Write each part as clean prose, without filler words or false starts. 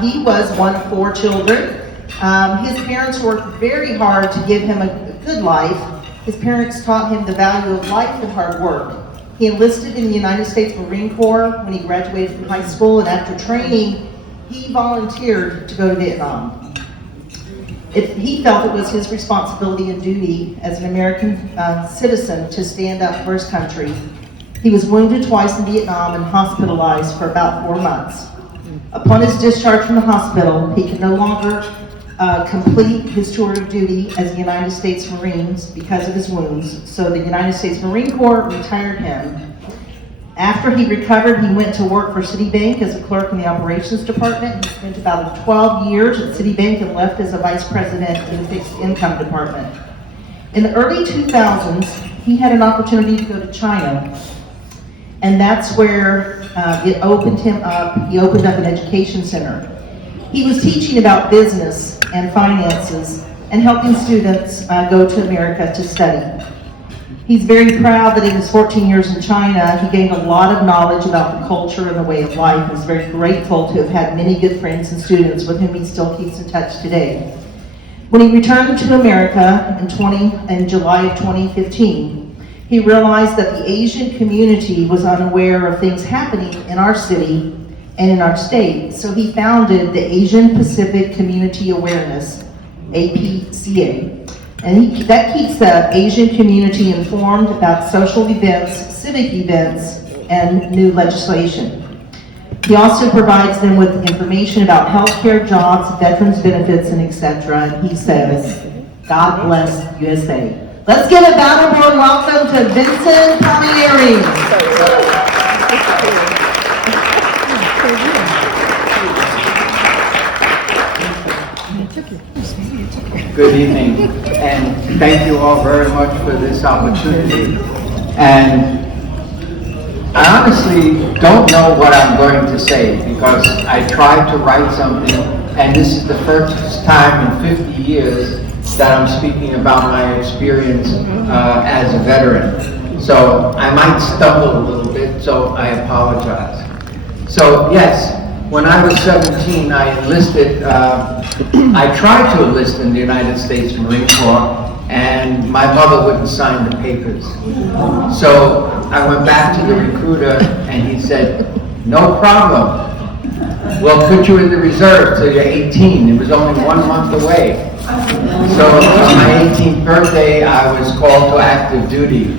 He was one of 4 children. His parents worked very hard to give him a good life. His parents taught him the value of life and hard work. He enlisted in the United States Marine Corps when he graduated from high school, and after training, he volunteered to go to Vietnam. He felt it was his responsibility and duty as an American citizen to stand up for his country. He was wounded twice in Vietnam and hospitalized for about 4 months. Upon his discharge from the hospital, he could no longer complete his tour of duty as a United States Marines because of his wounds, so the United States Marine Corps retired him. After he recovered, he went to work for Citibank as a clerk in the operations department. He spent about 12 years at Citibank and left as a vice president in the fixed income department. In the early 2000s, he had an opportunity to go to China, and that's where it opened him up. He opened up an education center. He was teaching about business and finances and helping students go to America to study. He's very proud that in his 14 years in China, he gained a lot of knowledge about the culture and the way of life. He's very grateful to have had many good friends and students with whom he still keeps in touch today. When he returned to America in July of 2015, he realized that the Asian community was unaware of things happening in our city and in our state. So he founded the Asian Pacific Community Awareness, APCA. And that keeps the Asian community informed about social events, civic events, and new legislation. He also provides them with information about healthcare, jobs, veterans benefits, and etc. And he says, God bless USA. Let's give a battle-born welcome to Vincent Palmieri. Good evening, and thank you all very much for this opportunity. And I honestly don't know what I'm going to say because I tried to write something, and this is the first time in 50 years that I'm speaking about my experience as a veteran. So I might stumble a little bit, so I apologize. So yes, when I was 17, I enlisted, I tried to enlist in the United States Marine Corps, and my mother wouldn't sign the papers. So I went back to the recruiter, and he said, no problem. We'll put you in the reserve till you're 18. It was only 1 month away. So on my 18th birthday, I was called to active duty,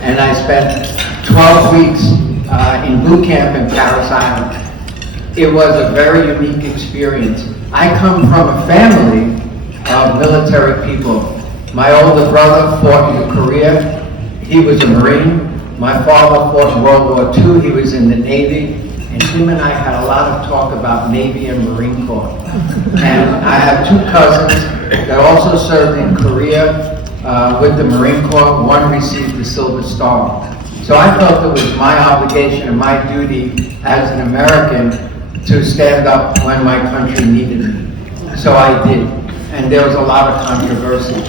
and I spent 12 weeks in boot camp in Parris Island. It was a very unique experience. I come from a family of military people. My older brother fought in Korea. He was a Marine. My father fought in World War II. He was in the Navy. And him and I had a lot of talk about Navy and Marine Corps. And I have 2 cousins that also served in Korea with the Marine Corps. One received the Silver Star. So I felt it was my obligation and my duty as an American to stand up when my country needed me. So I did, and there was a lot of controversy.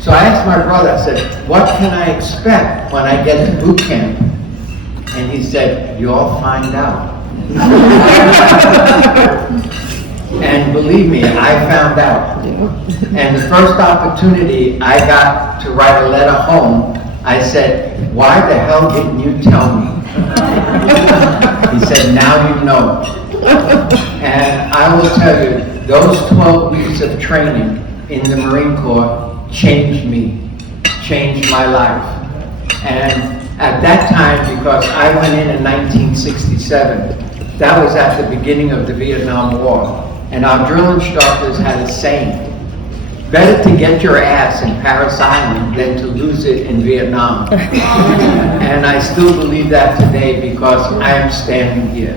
So I asked my brother, I said, what can I expect when I get to boot camp? And he said, you'll find out. And believe me, I found out. And the first opportunity I got to write a letter home, I said, why the hell didn't you tell me? He said, now you know. And I will tell you, those 12 weeks of training in the Marine Corps changed me, changed my life. And at that time, because I went in 1967, that was at the beginning of the Vietnam War. And our drill instructors had a saying, better to get your ass in Parris Island than to lose it in Vietnam. And I still believe that today because I am standing here.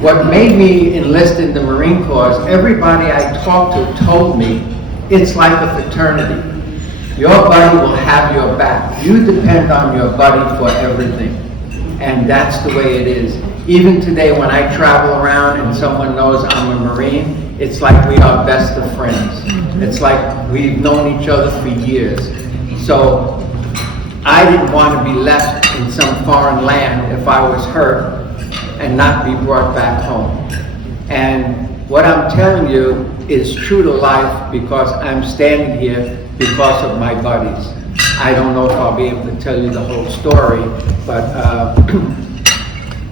What made me enlist in the Marine Corps is everybody I talked to told me it's like a fraternity. Your buddy will have your back. You depend on your buddy for everything. And that's the way it is. Even today when I travel around and someone knows I'm a Marine, it's like we are best of friends. It's like we've known each other for years. So I didn't want to be left in some foreign land if I was hurt and not be brought back home. And what I'm telling you is true to life because I'm standing here because of my buddies. I don't know if I'll be able to tell you the whole story, but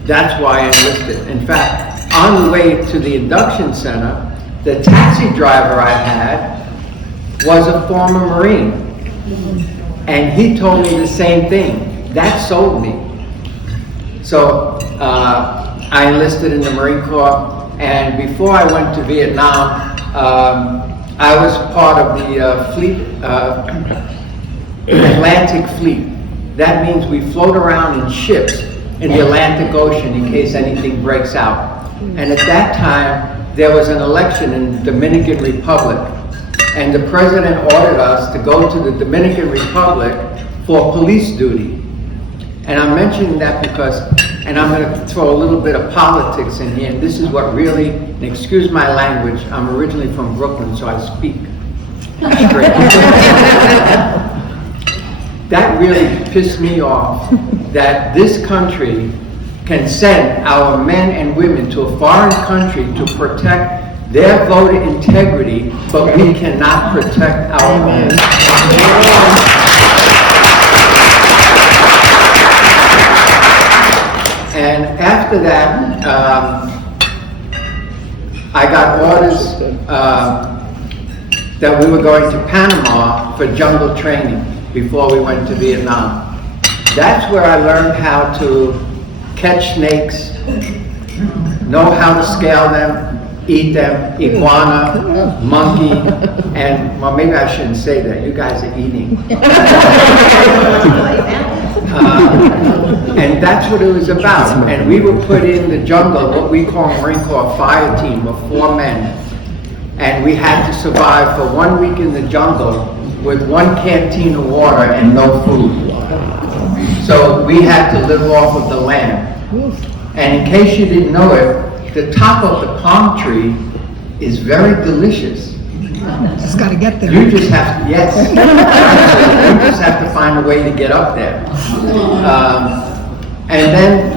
that's why I enlisted. In fact, on the way to the induction center, the taxi driver I had was a former Marine. And he told me the same thing. That sold me. So I enlisted in the Marine Corps, and before I went to Vietnam, I was part of the fleet, Atlantic Fleet. That means we float around in ships in the Atlantic Ocean in case anything breaks out. And at that time, there was an election in the Dominican Republic, and the president ordered us to go to the Dominican Republic for police duty. And I'm mentioning that because, and I'm going to throw a little bit of politics in here, and this is what really, and excuse my language, I'm originally from Brooklyn, so I speak straight. That really pissed me off, that this country can send our men and women to a foreign country to protect their voter integrity, but we cannot protect our own. And after that, I got orders that we were going to Panama for jungle training before we went to Vietnam. That's where I learned how to catch snakes, know how to scale them, eat them, iguana, monkey, and, well, maybe I shouldn't say that, you guys are eating. And that's what it was about. And we were put in the jungle, what we call Marine Corps fire team of 4 men. And we had to survive for 1 week in the jungle with 1 canteen of water and no food. So we had to live off of the land. And in case you didn't know it, the top of the palm tree is very delicious. Just got to get there. You just have to, yes. You just have to find a way to get up there. And then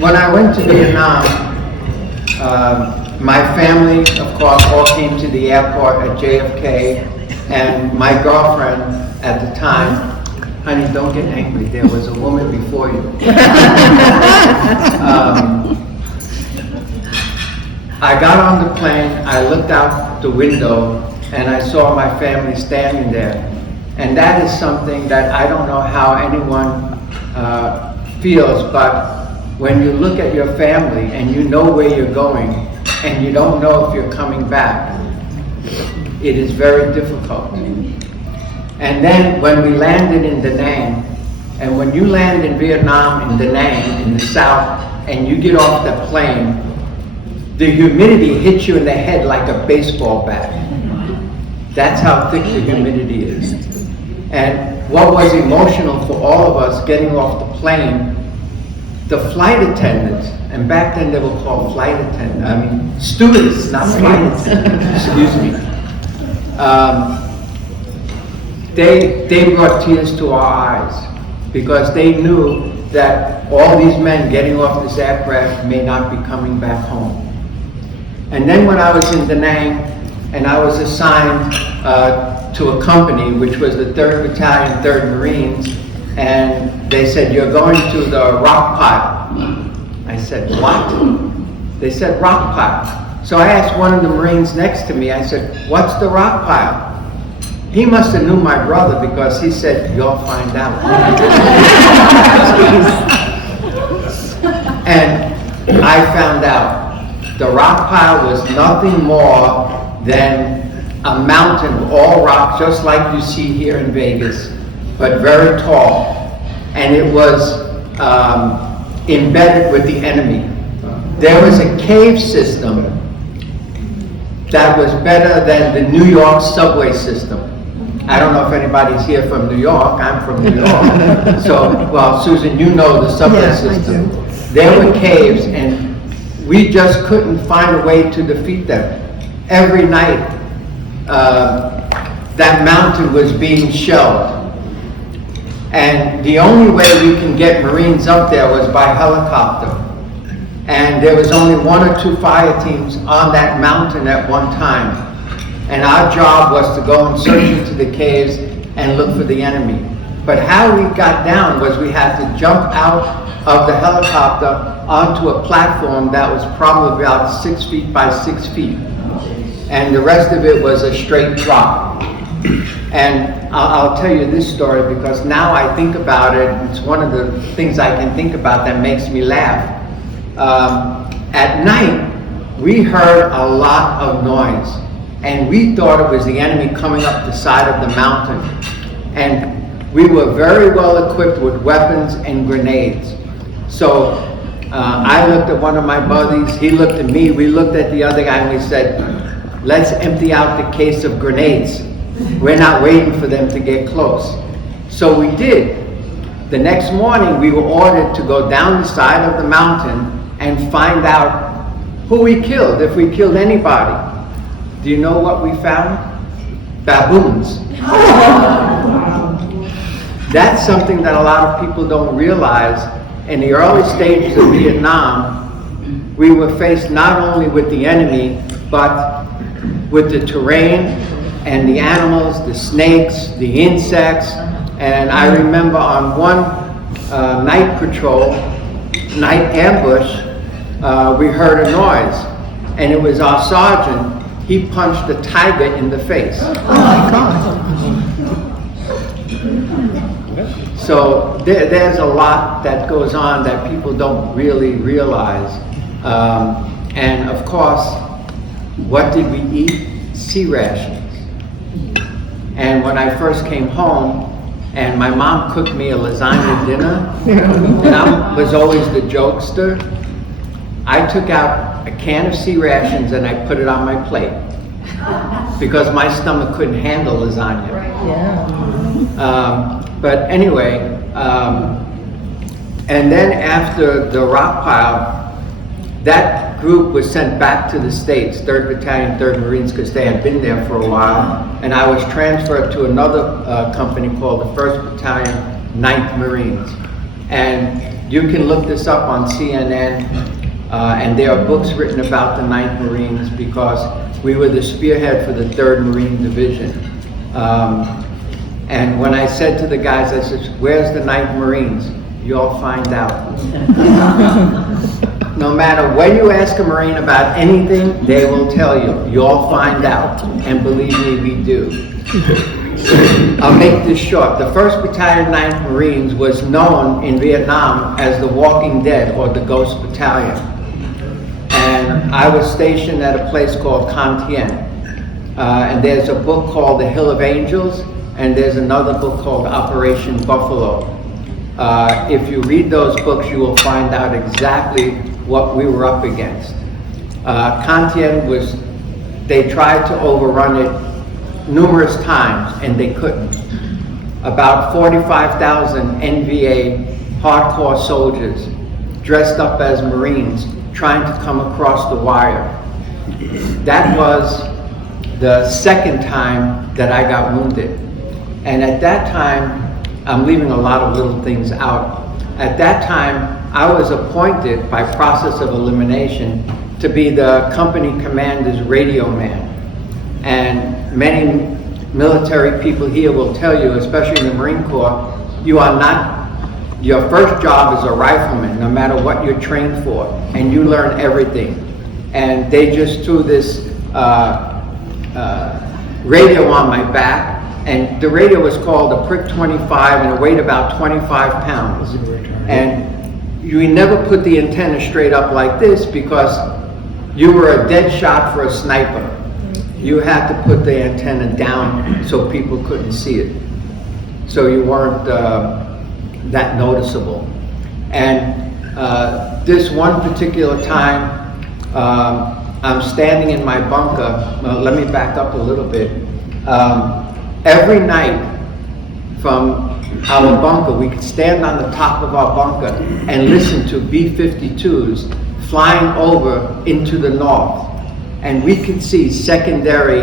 when I went to Vietnam, my family, of course, all came to the airport at JFK, and my girlfriend at the time, honey, don't get angry, there was a woman before you. I got on the plane, I looked out the window, and I saw my family standing there. And that is something that I don't know how anyone feels, but when you look at your family and you know where you're going, and you don't know if you're coming back, it is very difficult. And then when we landed in Da Nang, and when you land in Vietnam, in Da Nang, in the south, and you get off the plane, the humidity hits you in the head like a baseball bat. That's how thick the humidity is. And what was emotional for all of us getting off the plane, the flight attendants, and back then they were called flight attendants, stewardess, not flight attendants, excuse me. They brought tears to our eyes because they knew that all these men getting off this aircraft may not be coming back home. And then when I was in Da Nang, and I was assigned to a company, which was the 3rd Battalion, 3rd Marines, and they said, you're going to the rock pile. I said, what? They said, rock pile. So I asked one of the Marines next to me, I said, what's the rock pile? He must have knew my brother because he said, you'll find out. And I found out. The rock pile was nothing more than a mountain of all rock, just like you see here in Vegas, but very tall. And it was embedded with the enemy. There was a cave system that was better than the New York subway system. I don't know if anybody's here from New York. I'm from New York. So, well, Susan, you know the subway system. There were caves, and we just couldn't find a way to defeat them. Every night, that mountain was being shelled. And the only way we can get Marines up there was by helicopter. And there was only 1 or 2 fire teams on that mountain at one time. And our job was to go and search into the caves and look for the enemy. But how we got down was we had to jump out of the helicopter onto a platform that was probably about 6 feet by 6 feet. And the rest of it was a straight drop. And I'll tell you this story because now I think about it. It's one of the things I can think about that makes me laugh. At night, we heard a lot of noise, and we thought it was the enemy coming up the side of the mountain. And we were very well equipped with weapons and grenades. So I looked at one of my buddies, he looked at me, we looked at the other guy, and we said, let's empty out the case of grenades. We're not waiting for them to get close. So we did. The next morning, we were ordered to go down the side of the mountain and find out who we killed, if we killed anybody. Do you know what we found? Baboons. That's something that a lot of people don't realize. In the early stages of Vietnam, we were faced not only with the enemy, but with the terrain and the animals, the snakes, the insects. And I remember on one night patrol, night ambush, we heard a noise, and it was our sergeant. He punched a tiger in the face. Oh my God. So there's a lot that goes on that people don't really realize. And of course, what did we eat? Sea rations. And when I first came home, and my mom cooked me a lasagna dinner, and I was always the jokester, I took out a can of sea rations and I put it on my plate because my stomach couldn't handle lasagna. But anyway, and then after the rock pile, that group was sent back to the States, 3rd Battalion, 3rd Marines, because they had been there for a while, and I was transferred to another company called the 1st Battalion, 9th Marines. And you can look this up on CNN, and there are books written about the 9th Marines because we were the spearhead for the 3rd Marine Division. And when I said to the guys, I said, where's the 9th Marines? You'll find out. No matter when you ask a Marine about anything, they will tell you. You'll find out. And believe me, we do. I'll make this short. The 1st Battalion, 9th Marines was known in Vietnam as the Walking Dead, or the Ghost Battalion. And I was stationed at a place called Con Thien. And there's a book called The Hill of Angels, and there's another book called Operation Buffalo. If you read those books, you will find out exactly what we were up against. Con Thien was, they tried to overrun it numerous times, and they couldn't. About 45,000 NVA hardcore soldiers dressed up as Marines trying to come across the wire. That was the second time that I got wounded. And at that time, I'm leaving a lot of little things out. At that time, I was appointed by process of elimination to be the company commander's radio man. And many military people here will tell you, especially in the Marine Corps, you are not, your first job is a rifleman, no matter what you're trained for, and you learn everything. And they just threw this radio on my back, and the radio was called a Prick 25, and it weighed about 25 pounds. And you never put the antenna straight up like this because you were a dead shot for a sniper. You had to put the antenna down so people couldn't see it. So you weren't that noticeable. And this one particular time, I'm standing in my bunker. Well, let me back up a little bit. Every night from our bunker, we could stand on the top of our bunker and listen to B-52s flying over into the north. And we could see secondary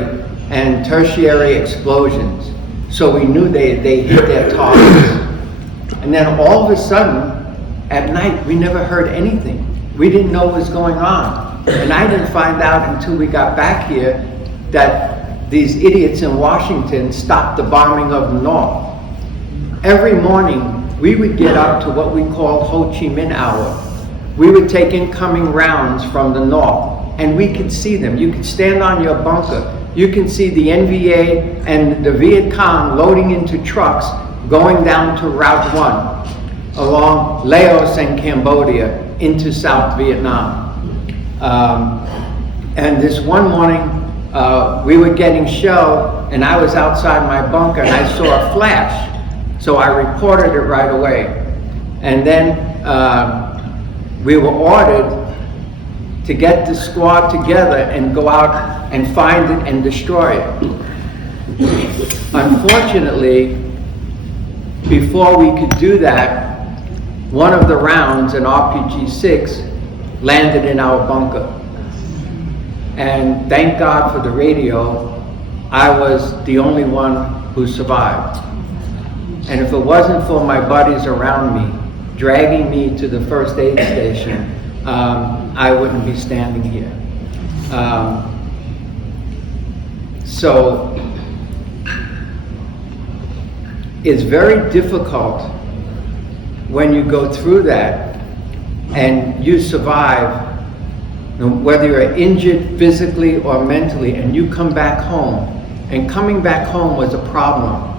and tertiary explosions. So we knew they hit their targets. And then all of a sudden, at night, we never heard anything. we didn't know what was going on. And I didn't find out until we got back here that these idiots in Washington stopped the bombing of the North. Every morning, we would get up to what we called Ho Chi Minh Hour. We would take incoming rounds from the North, and we could see them. You could stand on your bunker. You can see the NVA and the Viet Cong loading into trucks going down to Route 1 along Laos and Cambodia into South Vietnam. And this one morning, we were getting shelled, and I was outside my bunker, and I saw a flash. So I reported it right away. And then we were ordered to get the squad together and go out and find it and destroy it. Unfortunately, before we could do that, one of the rounds, an RPG-6, landed in our bunker. And thank God for the radio, I was the only one who survived. And if it wasn't for my buddies around me, dragging me to the first aid station, I wouldn't be standing here. So it's very difficult when you go through that and you survive, whether you're injured physically or mentally, and you come back home. And coming back home was a problem.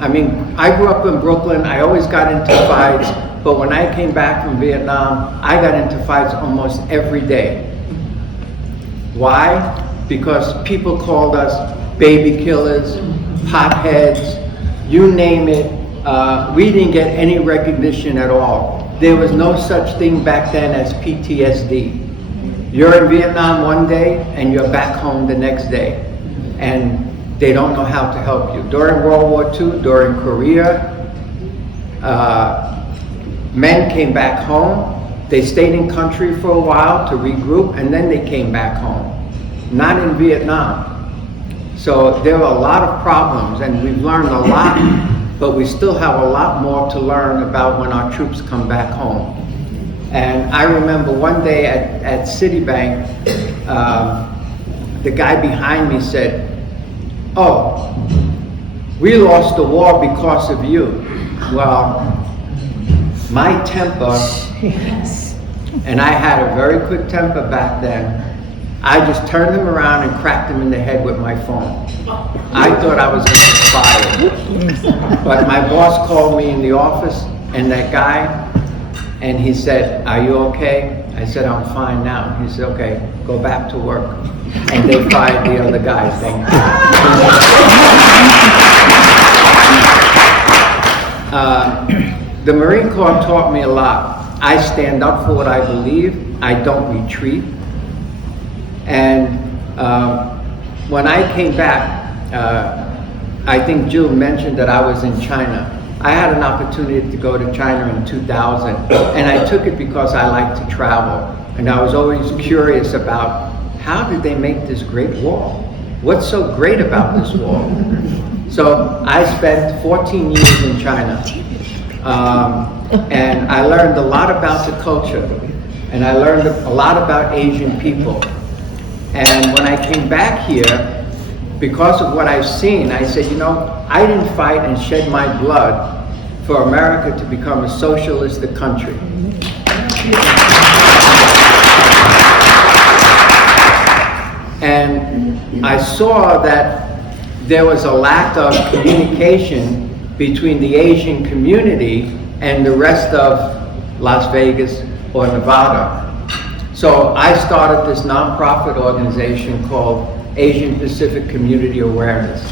I mean, I grew up in Brooklyn, I always got into fights, but when I came back from Vietnam, I got into fights almost every day. Why? Because people called us baby killers, potheads, you name it. We didn't get any recognition at all. There was no such thing back then as PTSD. You're in Vietnam one day and you're back home the next day. And they don't know how to help you. During World War II, during Korea, men came back home. They stayed in country for a while to regroup, and then they came back home. Not in Vietnam. So there are a lot of problems, and we've learned a lot, but we still have a lot more to learn about when our troops come back home. And I remember one day at Citibank, the guy behind me said, "Oh, we lost the war because of you." Well, my temper, and I had a very quick temper back then, I just turned him around and cracked him in the head with my phone. I thought I was going to get fired. But my boss called me in the office, and that guy, and he said, "Are you okay?" I said, "I'm fine now." He said, "Okay, go back to work." And they fired the other guy, thank you. The Marine Corps taught me a lot. I stand up for what I believe. I don't retreat. And when I came back, I think Jill mentioned that I was in China. I had an opportunity to go to China in 2000, and I took it because I like to travel. And I was always curious about, how did they make this great wall? What's so great about this wall? So I spent 14 years in China, and I learned a lot about the culture, and I learned a lot about Asian people. And when I came back here, because of what I've seen, I said, you know, I didn't fight and shed my blood for America to become a socialistic country. And I saw that there was a lack of communication between the Asian community and the rest of Las Vegas or Nevada. So I started this nonprofit organization called Asian Pacific Community Awareness.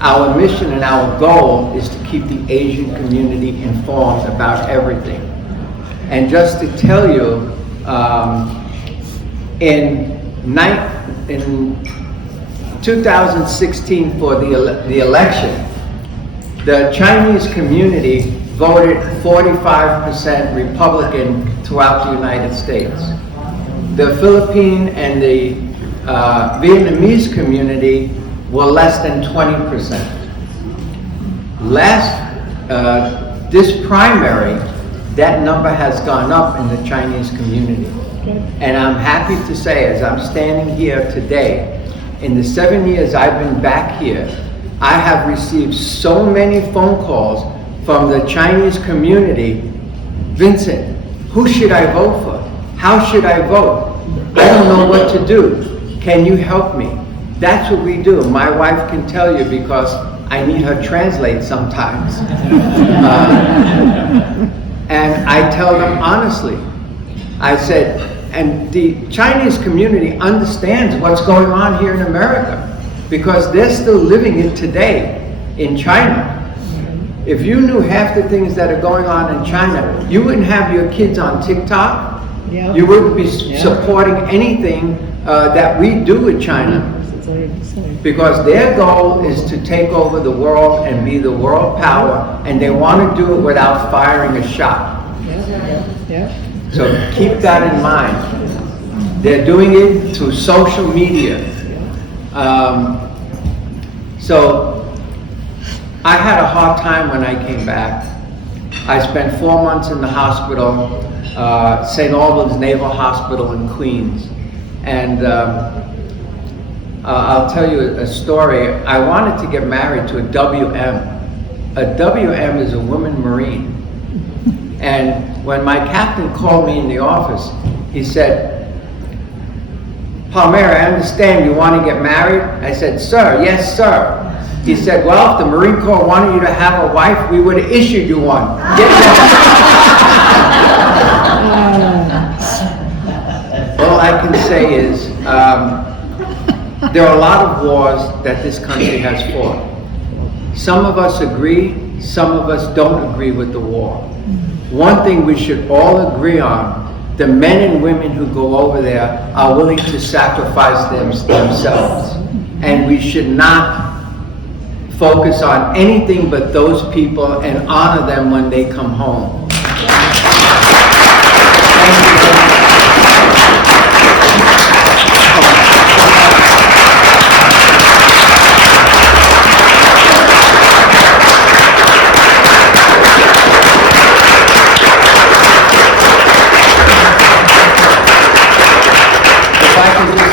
Our mission and our goal is to keep the Asian community informed about everything. And just to tell you, in 2016 for the election, the Chinese community voted 45% Republican throughout the United States. The Philippine and the Vietnamese community were less than 20%. This primary, that number has gone up in the Chinese community. And I'm happy to say, as I'm standing here today, in the 7 years I've been back here, I have received so many phone calls from the Chinese community. Vincent, who should I vote for? How should I vote? I don't know what to do. Can you help me? That's what we do. My wife can tell you because I need her translate sometimes. And I tell them honestly. I said, and the Chinese community understands what's going on here in America because they're still living it today in China. If you knew half the things that are going on in China, you wouldn't have your kids on TikTok. Yeah. You wouldn't be supporting anything that we do with China. Because their goal is to take over the world and be the world power, and they want to do it without firing a shot. So keep that in mind. They're doing it through social media. So I had a hard time when I came back. I spent 4 months in the hospital, St. Albans Naval Hospital in Queens. And I'll tell you a story. I wanted to get married to a WM. A WM is a woman Marine. And when my captain called me in the office, he said, Palmera, I understand you want to get married? I said, sir, yes, sir. He said, well, if the Marine Corps wanted you to have a wife, we would have issued you one. Get All I can say is, there are a lot of wars that this country has fought. Some of us agree, some of us don't agree with the war. One thing we should all agree on, the men and women who go over there are willing to sacrifice themselves. And we should not focus on anything but those people and honor them when they come home.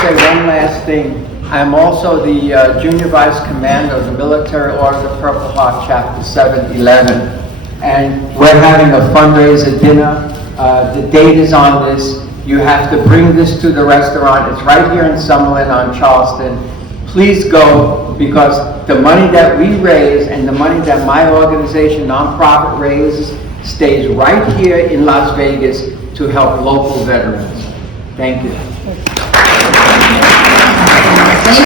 One last thing. I'm also the Junior Vice Commander of the Military Order of the Purple Heart, Chapter 711. And we're having a fundraiser dinner. The date is on this. You have to bring this to the restaurant. It's right here in Summerlin on Charleston. Please go, because the money that we raise and the money that my organization, nonprofit, raises stays right here in Las Vegas to help local veterans. Thank you.